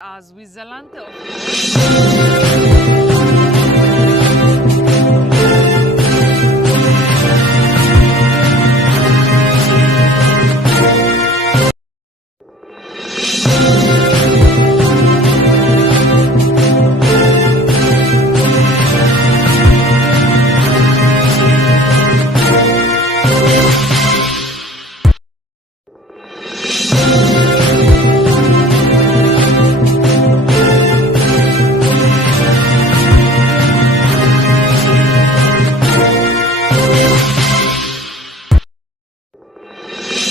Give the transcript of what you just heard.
a Switzerland.